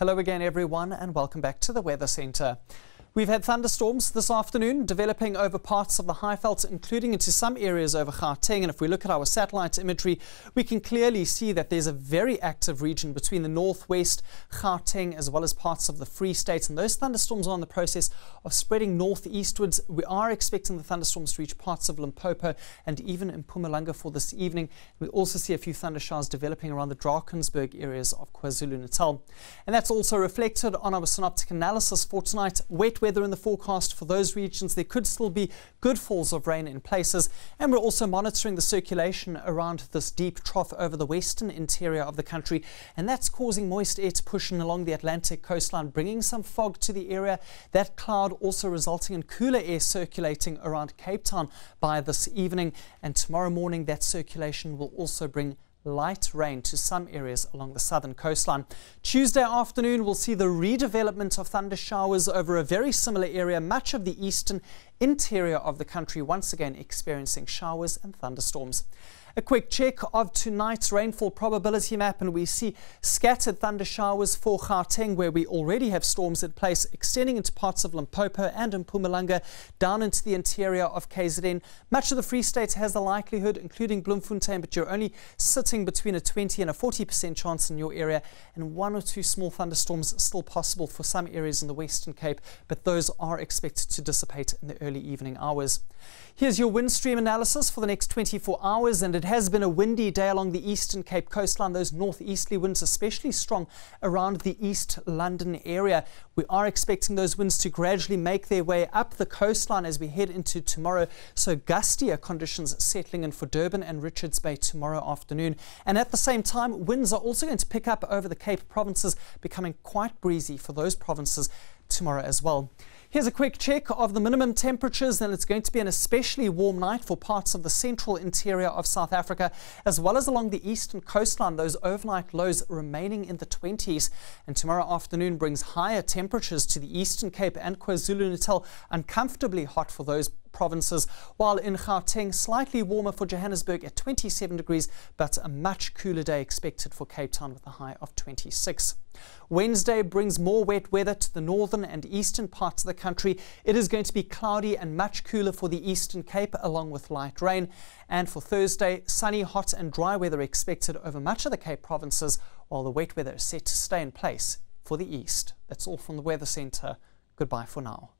Hello again, everyone, and welcome back to the Weather Centre. We've had thunderstorms this afternoon developing over parts of the Highveld, including into some areas over Gauteng. And if we look at our satellite imagery, we can clearly see that there's a very active region between the northwest, Gauteng, as well as parts of the Free State. And those thunderstorms are in the process of spreading northeastwards. We are expecting the thunderstorms to reach parts of Limpopo and even in Mpumalanga for this evening. We also see a few thundershowers developing around the Drakensberg areas of KwaZulu-Natal. And that's also reflected on our synoptic analysis for tonight. Wet weather in the forecast for those regions. There could still be good falls of rain in places, and we're also monitoring the circulation around this deep trough over the western interior of the country, and that's causing moist air to push in along the Atlantic coastline, bringing some fog to the area. That cloud also resulting in cooler air circulating around Cape Town by this evening, and tomorrow morning that circulation will also bring light rain to some areas along the southern coastline. Tuesday afternoon, we'll see the redevelopment of thunder showers over a very similar area, much of the eastern interior of the country, once again experiencing showers and thunderstorms. A quick check of tonight's rainfall probability map, and we see scattered thunder showers for Gauteng, where we already have storms in place extending into parts of Limpopo and in Mpumalanga, down into the interior of KZN. Much of the Free State has the likelihood, including Bloemfontein, but you're only sitting between a 20 and a 40% chance in your area, and one or two small thunderstorms still possible for some areas in the Western Cape, but those are expected to dissipate in the early evening hours. Here's your wind stream analysis for the next 24 hours, and it has been a windy day along the Eastern Cape coastline. Those northeasterly winds especially strong around the East London area. We are expecting those winds to gradually make their way up the coastline as we head into tomorrow, so gustier conditions settling in for Durban and Richards Bay tomorrow afternoon. And at the same time, winds are also going to pick up over the Cape provinces, becoming quite breezy for those provinces tomorrow as well. Here's a quick check of the minimum temperatures, and it's going to be an especially warm night for parts of the central interior of South Africa, as well as along the eastern coastline. Those overnight lows remaining in the 20s. And tomorrow afternoon brings higher temperatures to the Eastern Cape and KwaZulu-Natal, uncomfortably hot for those provinces, while in Gauteng slightly warmer for Johannesburg at 27 degrees, but a much cooler day expected for Cape Town with a high of 26. Wednesday brings more wet weather to the northern and eastern parts of the country. It is going to be cloudy and much cooler for the Eastern Cape, along with light rain. And for Thursday, sunny, hot and dry weather expected over much of the Cape provinces, while the wet weather is set to stay in place for the east. That's all from the Weather Centre. Goodbye for now.